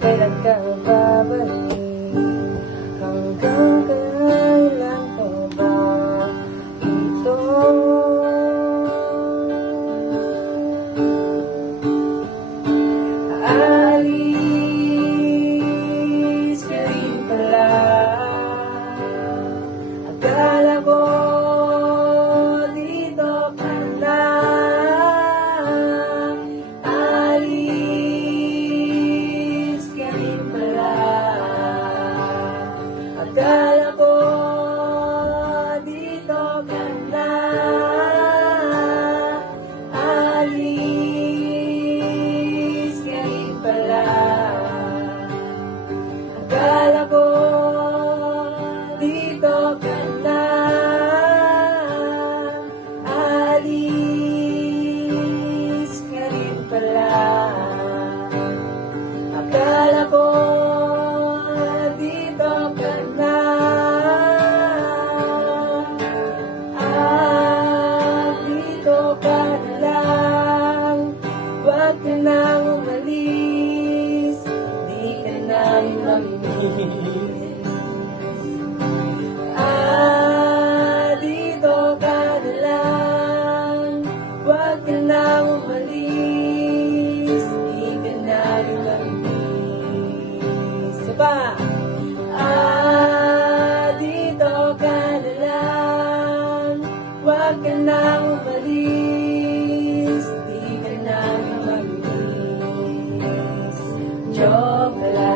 kailan ka babalik? Hanggang kailan ka ba ito? Alis ka rin pala. Akala ko dito ka na. Alis ka rin pala. Akala ko dito ka na. Alis ka rin pala. Akala ko dito ka na. Alis ka rin pala. Akala ko dito ka na. Dito ka na lang. Huwag ka nang umalis. Di ka nang mamimiss. Dito ka na lang. Huwag ka nang umalis. Di ka nang mamimiss. Saba! Dito ka na lang. Huwag ka nang umalis. Di ka nang mamimiss. Joke lang.